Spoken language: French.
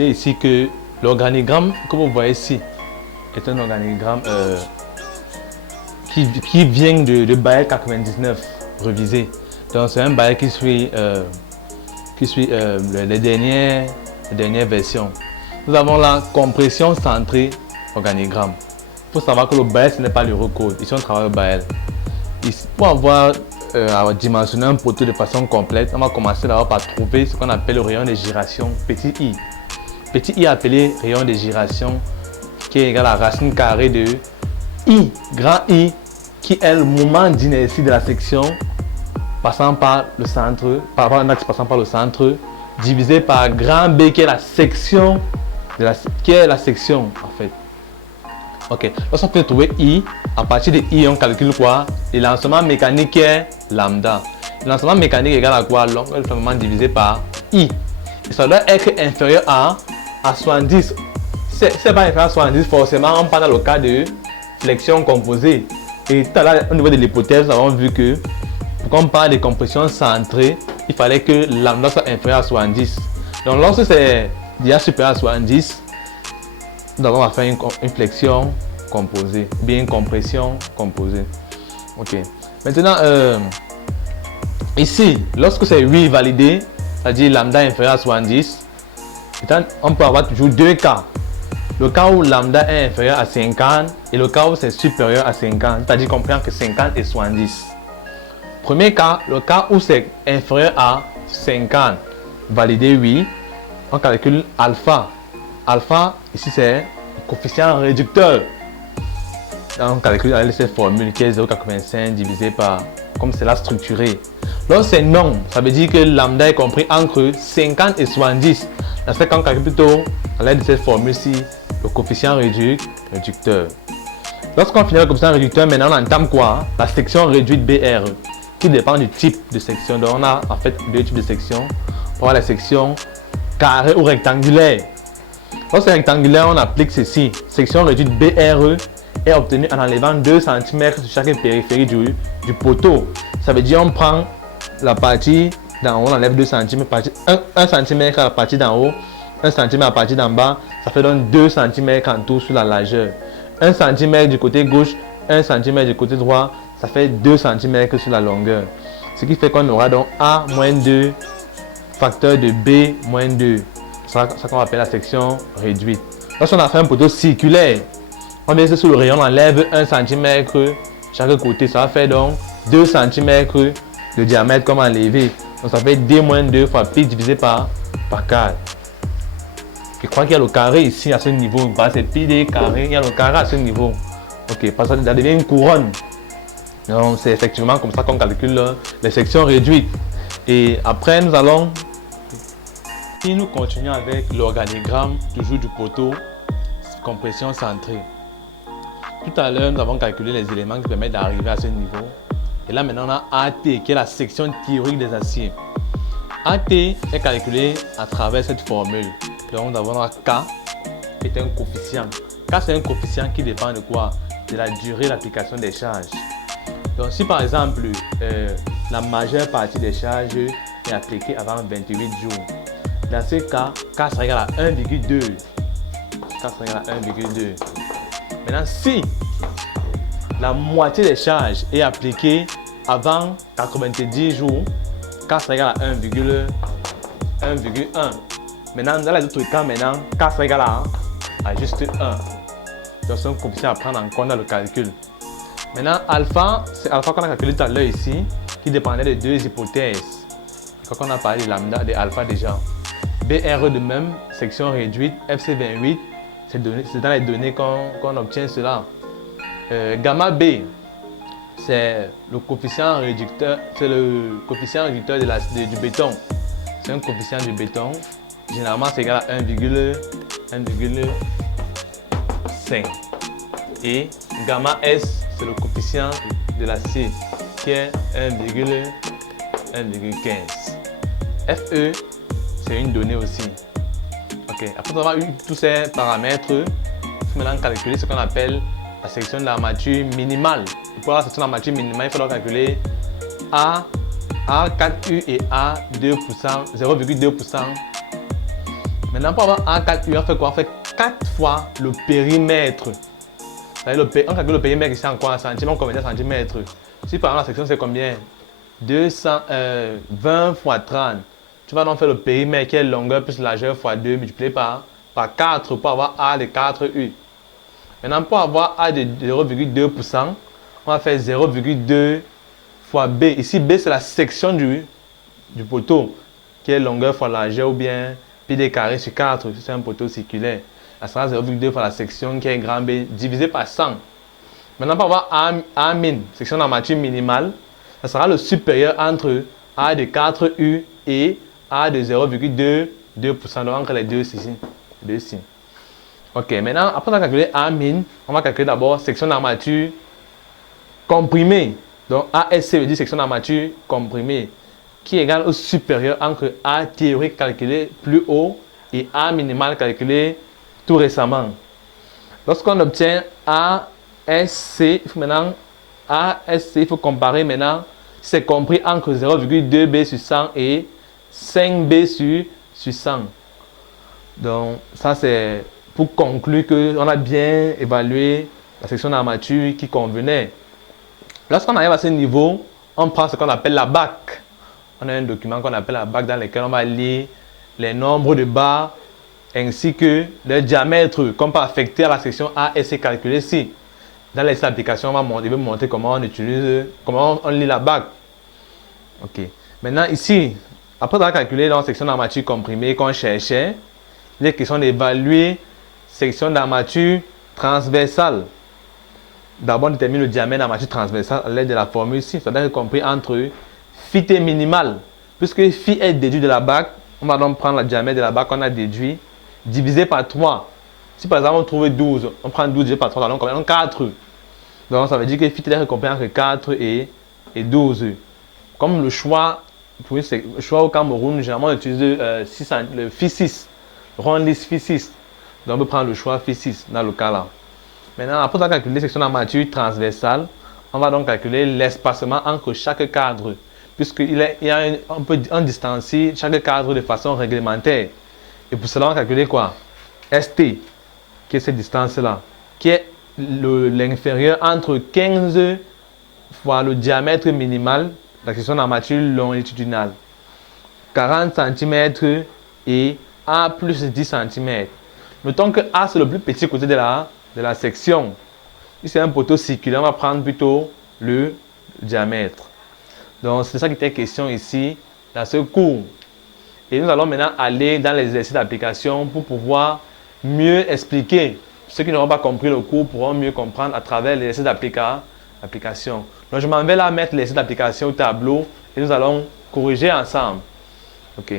rappeler ici que l'organigramme que vous voyez ici est un organigramme qui vient de Baël 99 revisé. Donc c'est un Baël qui suit les dernières versions. Nous avons la compression centrée organigramme. Il faut savoir que le Baël, ce n'est pas l'Eurocode. Ici, on travaille au Baël. Ici, pour avoir dimensionner un poteau de façon complète, on va commencer d'abord par trouver ce qu'on appelle le rayon de giration, petit i. Petit i appelé rayon de giration, qui est égal à la racine carrée de i, grand I, qui est le moment d'inertie de la section passant par le centre, par un axe passant par le centre, divisé par grand B, qui est la section, en fait. Ok, lorsqu'on peut trouver I, à partir de I, on calcule quoi? Le lancement mécanique est lambda. Le lancement mécanique est égal à quoi? L'angle de divisé par I. Et ça doit être inférieur à 70. Si c'est pas inférieur à 70, forcément, on parle dans le cas de flexion composée. Et tout à l'heure, au niveau de l'hypothèse, nous avons vu que pour qu'on parle de compression centrée, il fallait que lambda soit inférieur à 70. Donc, lorsque c'est déjà supérieur à 70, nous avons à faire une flexion composée, bien une compression composée. Ok. Maintenant, ici, lorsque c'est 8 validé, c'est-à-dire lambda inférieur à 70, on peut avoir toujours deux cas. Le cas où lambda est inférieur à 50 et le cas où c'est supérieur à 50, c'est-à-dire qu'on prend que 50 et 70. Premier cas, le cas où c'est inférieur à 50, validé 8, on calcule alpha. Alpha, ici c'est le coefficient réducteur. On calcule avec cette formule qui est 0,85 divisé par, comme c'est là structuré. Lorsque c'est non, ça veut dire que lambda est compris entre 50 et 70. Dans ce cas, on calcule plutôt à l'aide de cette formule-ci le coefficient réducteur. Lorsqu'on finit le coefficient réducteur, maintenant on entame quoi? La section réduite BR, qui dépend du type de section. Donc on a en fait deux types de sections. On va la section carrée ou rectangulaire. Lorsque c'est rectangulaire, on applique ceci. Section réduite BRE est obtenue en enlevant 2 cm sur chaque périphérie du poteau. Ça veut dire on prend la partie d'en haut, on enlève 2 cm, 1 cm à la partie d'en haut, 1 cm à la partie d'en bas, ça fait donc 2 cm en tout sur la largeur. 1 cm du côté gauche, 1 cm du côté droit, ça fait 2 cm sur la longueur. Ce qui fait qu'on aura donc A-2 facteur de B-2. C'est ça qu'on appelle la section réduite. Lorsqu'on a fait un poteau circulaire, on vient sur le rayon, on enlève 1 cm chaque côté. Ça va faire donc 2 cm de diamètre comme enlevé. Donc ça fait D-2 fois pi divisé par 4. Je crois qu'il y a le carré ici à ce niveau. C'est pi d carré, il y a le carré à ce niveau. Ok, parce que ça devient une couronne. Donc c'est effectivement comme ça qu'on calcule les sections réduites. Et après nous allons... Et nous continuons avec l'organigramme toujours du poteau, compression centrée. Tout à l'heure, nous avons calculé les éléments qui permettent d'arriver à ce niveau. Et là, maintenant, on a AT, qui est la section théorique des aciers. AT est calculé à travers cette formule. Donc, nous avons un K, qui est un coefficient. K, c'est un coefficient qui dépend de quoi? De la durée d'application des charges. Donc, si par exemple, la majeure partie des charges est appliquée avant 28 jours, dans ce cas, K sera égal à 1,2. K sera égal à 1,2. Maintenant, si la moitié des charges est appliquée avant 90 jours, K sera égal à 1,1. Maintenant, dans les autres cas, maintenant, K sera égal à juste 1. Donc, c'est un coefficient à prendre en compte dans le calcul. Maintenant, alpha, c'est alpha qu'on a calculé tout à l'heure ici, qui dépendait de deux hypothèses. Quand on a parlé de lambda, de alpha déjà. BRE de même, section réduite, FC28, c'est dans les données qu'on obtient cela. Gamma B, c'est le coefficient réducteur, du béton. C'est un coefficient du béton. Généralement, c'est égal à 1,5. Et gamma S, c'est le coefficient de l'acier, qui est 1,15. FE, c'est une donnée aussi. Ok, après avoir eu tous ces paramètres, il faut maintenant calculer ce qu'on appelle la section d'armature minimale. Pour la section d'armature minimale, il faut donc calculer A4U et A 2%, 0,2%. Maintenant, pour avoir A4U, on fait quoi? On fait 4 fois le périmètre. On calcule le périmètre ici en quoi? En centimètres, combien de centimètres? Si par exemple la section c'est combien? 20 fois 30. Tu vas donc faire le périmètre qui est longueur plus largeur fois 2 multiplié par 4 pour avoir A de 4U. Maintenant, pour avoir A de 0,2%, on va faire 0,2 fois B. Ici, B, c'est la section du poteau, qui est longueur fois largeur ou bien pi d carré sur 4, si c'est un poteau circulaire. Ça sera 0,2 fois la section qui est grand B divisé par 100. Maintenant, pour avoir A min, section d'armature minimale, ça sera le supérieur entre A de 4U et A de 0,2%. Donc, entre les deux ici. Ok, maintenant, après on va calculer A min, on va calculer d'abord section d'armature comprimée. Donc, ASC veut dire section d'armature comprimée, qui est égale au supérieur entre A théorique calculé plus haut et A minimal calculé tout récemment. Lorsqu'on obtient ASC, il faut comparer maintenant, c'est compris entre 0,2B sur 100 et 5B sur 100. Donc, ça c'est pour conclure qu'on a bien évalué la section d'armature qui convenait. Lorsqu'on arrive à ce niveau, on prend ce qu'on appelle la BAC. On a un document qu'on appelle la BAC dans lequel on va lire les nombres de barres ainsi que le diamètre qu'on peut affecter à la section A et C calculée ici. Dans les applications, il va montrer comment on lit la BAC. Ok. Maintenant ici, après avoir calculé la section d'armature comprimée qu'on cherchait, il est question d'évaluer section d'armature transversale. D'abord, on détermine le diamètre d'armature transversale à l'aide de la formule ici. Ça doit être compris entre phi t minimal. Puisque phi est déduit de la BAC, on va donc prendre le diamètre de la BAC qu'on a déduit, divisé par 3. Si par exemple on trouve 12, on prend 12 divisé par 3, donc on a 4. Donc ça veut dire que phi t est compris entre 4 et 12. Comme le choix au Cameroun, généralement on utilise le phi 6. On liste phi 6. Donc on peut prendre le choix phi 6 dans le cas là. Maintenant, après avoir calculé la section d'armature transversale, on va donc calculer l'espacement entre chaque cadre. On distancie chaque cadre de façon réglementaire. Et pour cela, on va calculer quoi? ST, qui est cette distance-là, qui est l'inférieur entre 15 fois le diamètre minimal de la section d'armature longitudinale. 40 cm et A plus 10 cm. Notons que A, c'est le plus petit côté de la section. Si c'est un poteau circulaire, on va prendre plutôt le diamètre. Donc, c'est ça qui était question ici dans ce cours. Et nous allons maintenant aller dans les exercices d'application pour pouvoir mieux expliquer. Ceux qui n'auront pas compris le cours pourront mieux comprendre à travers les exercices d'application. Donc, je m'en vais là mettre les exercices d'application au tableau et nous allons corriger ensemble. OK.